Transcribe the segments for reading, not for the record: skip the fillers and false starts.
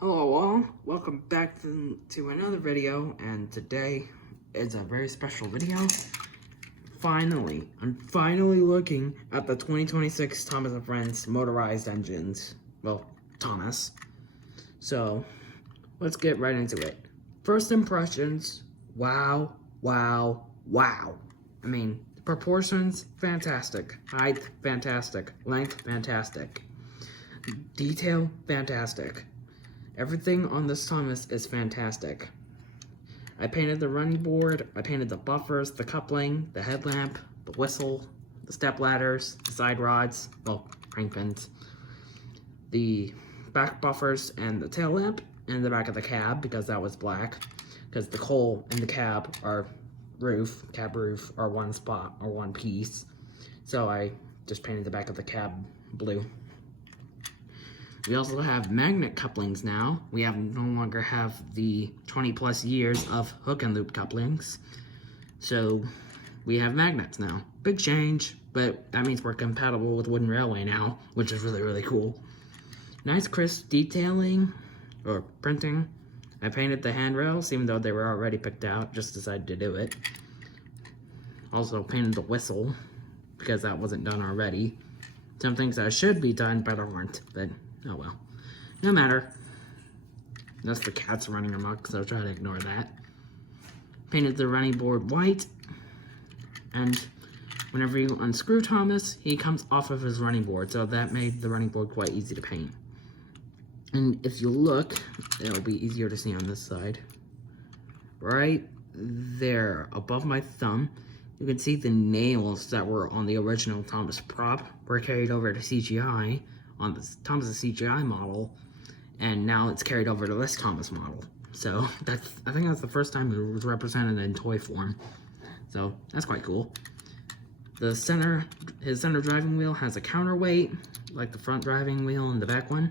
Hello all, welcome back to another video, and today is a very special video. I'm finally looking at the 2026 Thomas & Friends motorized engines. Well, Thomas. So, let's get right into it. First impressions, wow. I mean, proportions, fantastic. Height, fantastic. Length, fantastic. Detail, fantastic. Everything on this Thomas is fantastic. I painted the running board, I painted the buffers, the coupling, the headlamp, the whistle, the step ladders, the side rods, well, crank pins, the back buffers and the tail lamp, and the back of the cab, because that was black, because the coal and the cab roof are one spot, or one piece, so I just painted the back of the cab blue. We also have magnet couplings now. We no longer have the 20 plus years of hook and loop couplings. So we have magnets now. Big change, but that means we're compatible with wooden railway now, which is really cool. Nice crisp detailing, or printing. I painted the handrails, even though they were already picked out, just decided to do it. Also painted the whistle, because that wasn't done already. Some things that should be done, but aren't, but oh well. No matter. That's the cats running amok, so try to ignore that. Painted the running board white. And whenever you unscrew Thomas, he comes off of his running board, so that made the running board quite easy to paint. And if you look, it'll be easier to see on this side. Right there, above my thumb, you can see the nails that were on the original Thomas prop were carried over to CGI on the Thomas' CGI model, and now it's carried over to this Thomas model. So I think that's the first time it was represented in toy form. So that's quite cool. His center driving wheel has a counterweight, like the front driving wheel and the back one.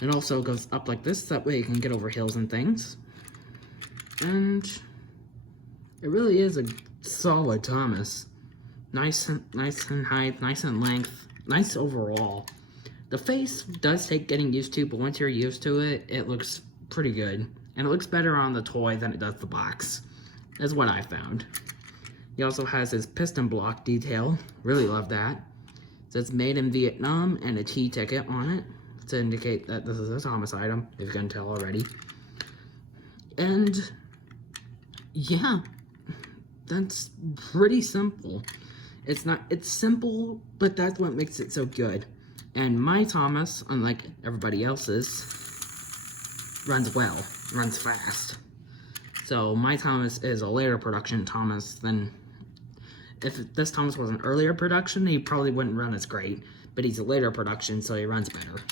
It also goes up like this, that way you can get over hills and things. And it really is a solid Thomas. Nice in height, nice in length, nice overall. The face does take getting used to, but once you're used to it, it looks pretty good. And it looks better on the toy than it does the box. That's what I found. He also has his piston block detail. Really love that. It says made in Vietnam and a T ticket on it to indicate that this is a Thomas item, if you can tell already. And yeah, that's pretty simple. It's simple, but that's what makes it so good. And my Thomas, unlike everybody else's, runs well, runs fast. So my Thomas is a later production Thomas than, if this Thomas was an earlier production, he probably wouldn't run as great, but he's a later production, so he runs better.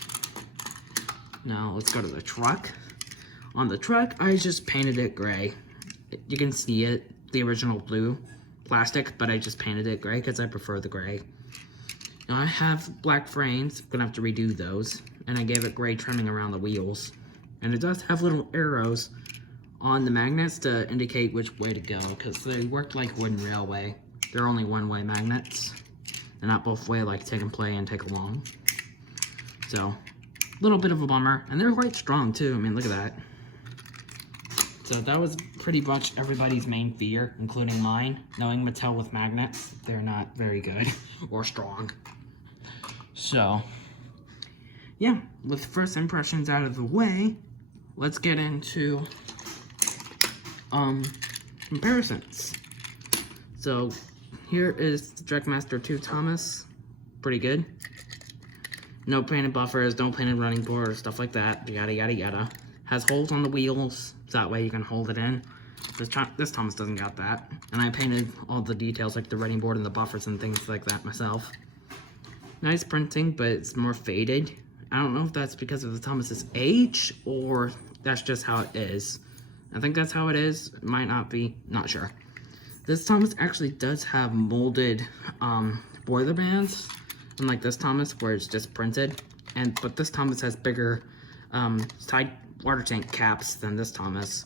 Now let's go to the truck. On the truck, I just painted it gray. You can see it, the original blue plastic, but I just painted it gray because I prefer the gray. Now I have black frames, gonna have to redo those, and I gave it gray trimming around the wheels. And it does have little arrows on the magnets to indicate which way to go, because they work like wooden railway. They're only one-way magnets. They're not both way, like take and play and take along. So, a little bit of a bummer, and they're quite strong too. I mean, look at that. So that was pretty much everybody's main fear, including mine. Knowing Mattel with magnets, they're not very good or strong. So, yeah, with first impressions out of the way, let's get into comparisons. So here is the Trackmaster 2 Thomas. Pretty good. No painted buffers, no painted running board, or stuff like that. Yada. Has holes on the wheels, so that way you can hold it in. This Thomas doesn't got that. And I painted all the details, like the running board and the buffers and things like that myself. Nice printing, but it's more faded. I don't know if that's because of the Thomas's age, or that's just how it is. I think that's how it is. It might not be, not sure. This Thomas actually does have molded boiler bands, unlike this Thomas where it's just printed. But this Thomas has bigger side water tank caps than this Thomas.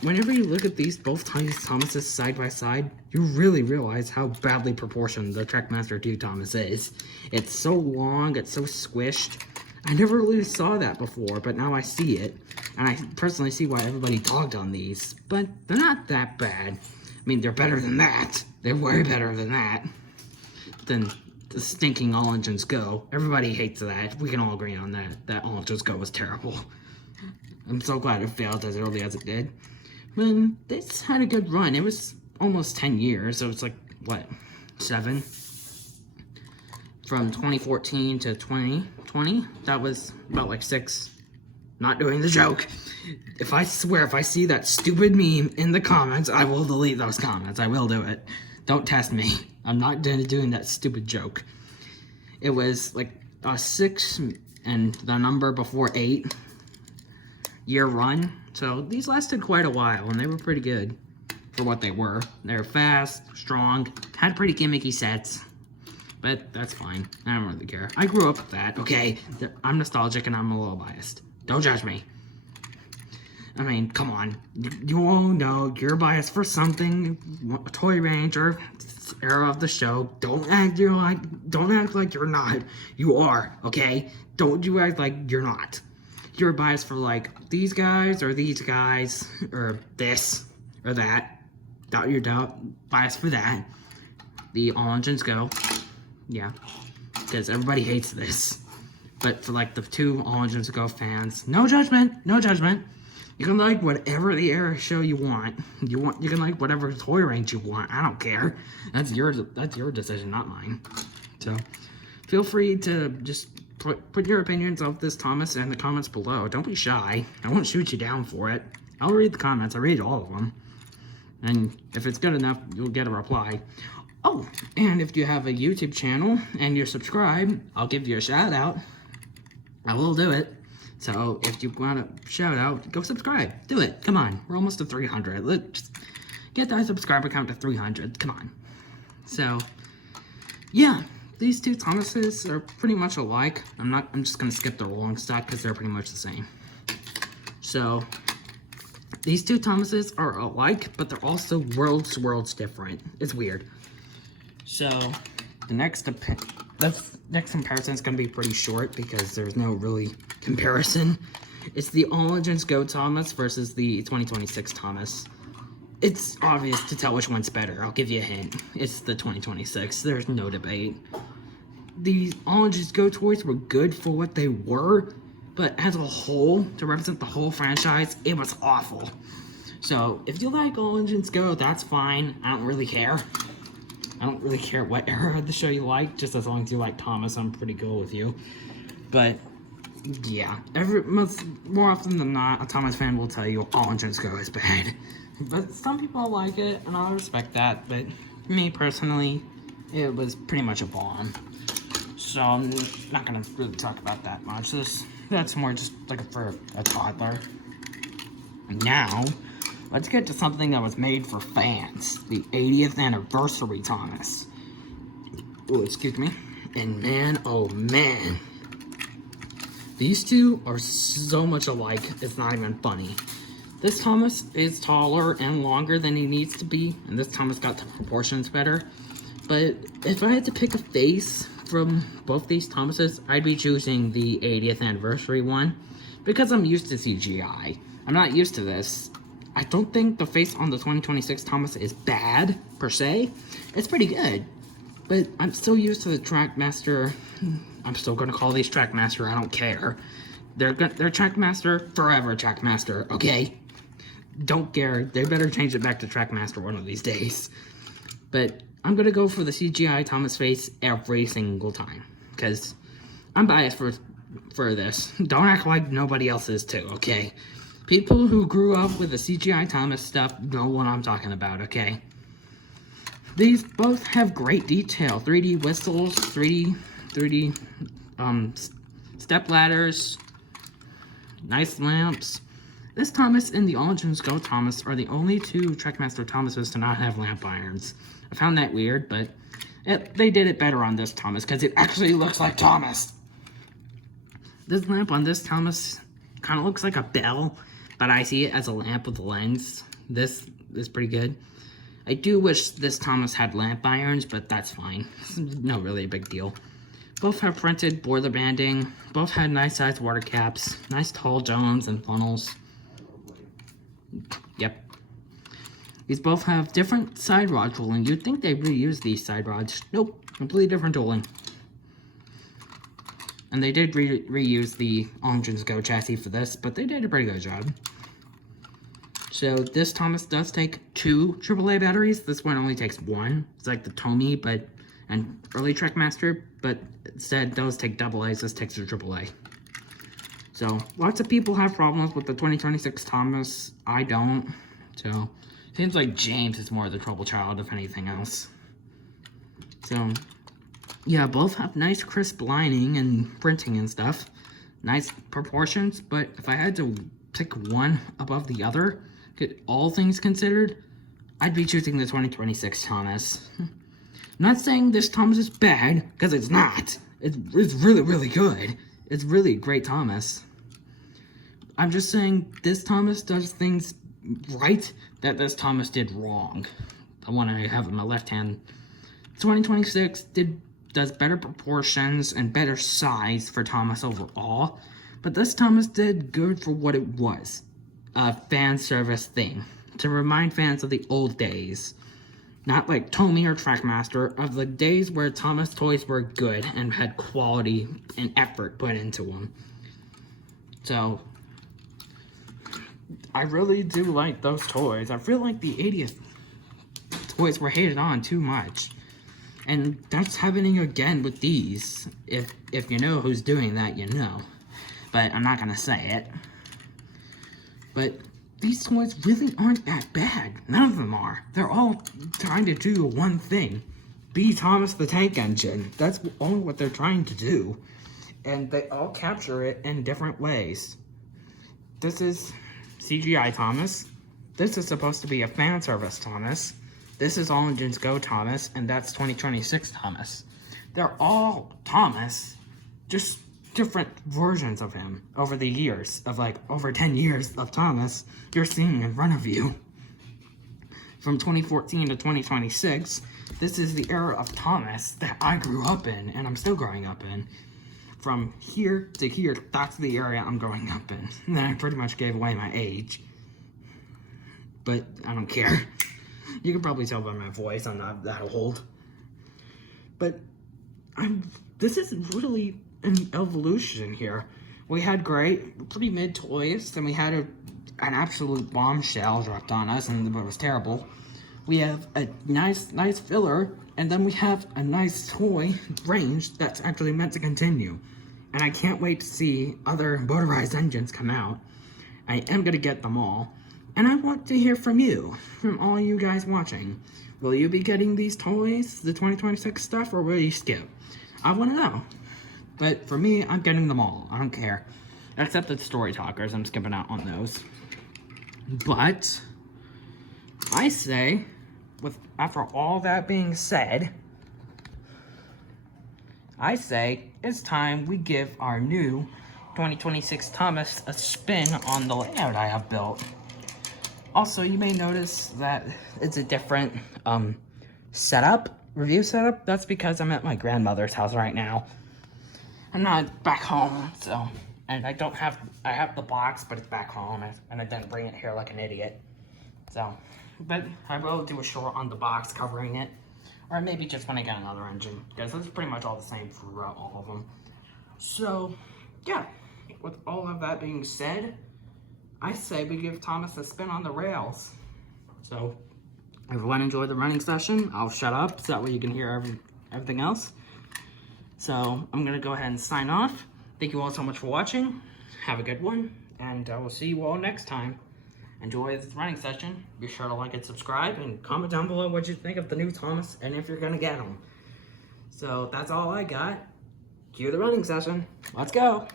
Whenever you look at both Thomases side by side, you really realize how badly proportioned the Trackmaster 2 Thomas is. It's so long, it's so squished. I never really saw that before, but now I see it. And I personally see why everybody dogged on these. But they're not that bad. I mean, they're better than that. They're way better than that. Than the stinking All Engines Go. Everybody hates that. We can all agree on that. That All Engines Go was terrible. I'm so glad it failed as early as it did. But this had a good run. It was almost 10 years. So it's like, what, 7? From 2014 to 2020. That was about like 6. Not doing the joke. If I swear, if I see that stupid meme in the comments, I will delete those comments. I will do it. Don't test me. I'm not doing that stupid joke. It was like a 6 and the number before 8 year run. So these lasted quite a while and they were pretty good for what they were. They were fast, strong, had pretty gimmicky sets. But that's fine. I don't really care. I grew up with that, okay? I'm nostalgic and I'm a little biased. Don't judge me. I mean, come on. You all know you're biased for something. Toy Ranger, era of the show. Don't act like you're not. You are, okay? Don't you act like you're not. You're biased for like these guys or this or that. You're biased for that. The All Engines Go. Yeah, because everybody hates this. But for like the 2 All Engines Go fans, no judgment, no judgment. You can like whatever the era show you want. You can like whatever toy range you want. I don't care. That's your decision, not mine. So feel free to just put your opinions of this Thomas in the comments below. Don't be shy. I won't shoot you down for it. I'll read the comments. I read all of them. And if it's good enough, you'll get a reply. Oh, and if you have a YouTube channel and you're subscribed, I'll give you a shout out. I will do it. So if you want a shout out, go subscribe. Do it. Come on. We're almost to 300. Let's get that subscriber count to 300. Come on. So, yeah. These 2 Thomases are pretty much alike. I'm just going to skip the rolling stock because they're pretty much the same. So, these 2 Thomases are alike, but they're also worlds different. It's weird. So, the next comparison is going to be pretty short because there's no really comparison. It's the All Engines Go Thomas versus the 2026 Thomas. It's obvious to tell which one's better. I'll give you a hint. It's the 2026. There's no debate. The All Engines Go toys were good for what they were, but as a whole, to represent the whole franchise, it was awful. So, if you like All Engines Go, that's fine. I don't really care. I don't really care what era of the show you like, just as long as you like Thomas, I'm pretty cool with you. But, yeah, more often than not, a Thomas fan will tell you All Engines Go is bad. But some people like it, and I respect that, but me personally, it was pretty much a bomb. So I'm not going to really talk about that much. That's more just like for a toddler. Now, let's get to something that was made for fans. The 80th anniversary Thomas. Oh, excuse me. And man, oh man. These 2 are so much alike, it's not even funny. This Thomas is taller and longer than he needs to be, and this Thomas got the proportions better. But if I had to pick a face from both these Thomases, I'd be choosing the 80th anniversary one, because I'm used to CGI. I'm not used to this. I don't think the face on the 2026 Thomas is bad, per se. It's pretty good. But I'm still used to the Trackmaster. I'm still going to call these Trackmaster, I don't care. They're Trackmaster, forever Trackmaster, okay? Don't care. They better change it back to Trackmaster one of these days. But I'm going to go for the CGI Thomas face every single time. Because I'm biased for this. Don't act like nobody else is too, okay? People who grew up with the CGI Thomas stuff know what I'm talking about, okay? These both have great detail. 3D whistles, 3D step ladders, nice lamps. This Thomas and the All Engines Go Thomas are the only 2 Trackmaster Thomases to not have lamp irons. I found that weird, but they did it better on this Thomas because it actually looks like Thomas. This lamp on this Thomas kind of looks like a bell, but I see it as a lamp with a lens. This is pretty good. I do wish this Thomas had lamp irons, but that's fine. It's no really a big deal. Both have printed boiler banding. Both had nice sized water caps, nice tall domes and funnels. Yep. These both have different side rod tooling. You'd think they reused these side rods. Nope, completely different tooling. And they did reuse the Engines Go chassis for this, but they did a pretty good job. So this Thomas does take 2 AAA batteries. This one only takes 1. It's like the Tomy, and early Trackmaster, but instead those take AA's. This takes a AAA. So lots of people have problems with the 2026 Thomas. I don't. So seems like James is more the trouble child, if anything else. So yeah, both have nice crisp lining and printing and stuff. Nice proportions, but if I had to pick one above the other, all things considered, I'd be choosing the 2026 Thomas. I'm not saying this Thomas is bad, because it's not. It's really, really good. It's really a great Thomas. I'm just saying this Thomas does things right that this Thomas did wrong. The one I have in my left hand. 2026 does better proportions and better size for Thomas overall, but this Thomas did good for what it was. A fan service thing. To remind fans of the old days. Not like Tomy or Trackmaster, of the days where Thomas toys were good and had quality and effort put into them. So I really do like those toys. I feel like the 80th toys were hated on too much. And that's happening again with these. If you know who's doing that, you know. But I'm not gonna say it. But these toys really aren't that bad. None of them are. They're all trying to do one thing. Be Thomas the Tank Engine. That's only what they're trying to do. And they all capture it in different ways. This is CGI Thomas. This is supposed to be a fan service Thomas. This is All Engines Go Thomas, and that's 2026 Thomas. They're all Thomas, just different versions of him over the years, of like over 10 years of Thomas you're seeing in front of you. From 2014 to 2026, this is the era of Thomas that I grew up in, and I'm still growing up in. From here to here, that's the area I'm growing up in. And then I pretty much gave away my age. But I don't care. You can probably tell by my voice I'm not that old. But this is really an evolution here. We had great, pretty mid toys, then we had an absolute bombshell dropped on us, and it was terrible. We have a nice filler, and then we have a nice toy range that's actually meant to continue. And I can't wait to see other motorized engines come out. I am going to get them all. And I want to hear from you, from all you guys watching. Will you be getting these toys, the 2026 stuff, or will you skip? I want to know. But for me, I'm getting them all. I don't care. Except the Story Talkers, I'm skipping out on those. But I say, after all that being said, I say it's time we give our new 2026 Thomas a spin on the layout I have built. Also, you may notice that it's a different review setup. That's because I'm at my grandmother's house right now. I'm not back home, so, and I have the box, but it's back home, and I didn't bring it here like an idiot. So, but I will do a short on the box covering it, or maybe just when I get another engine, because it's pretty much all the same throughout all of them. So, yeah, with all of that being said, I say we give Thomas a spin on the rails. So, everyone enjoy the running session. I'll shut up so that way you can hear everything else. So, I'm going to go ahead and sign off. Thank you all so much for watching. Have a good one, and I will see you all next time. Enjoy this running session. Be sure to like and subscribe, and comment down below what you think of the new Thomas, and if you're going to get them. So, that's all I got. Cue the running session. Let's go.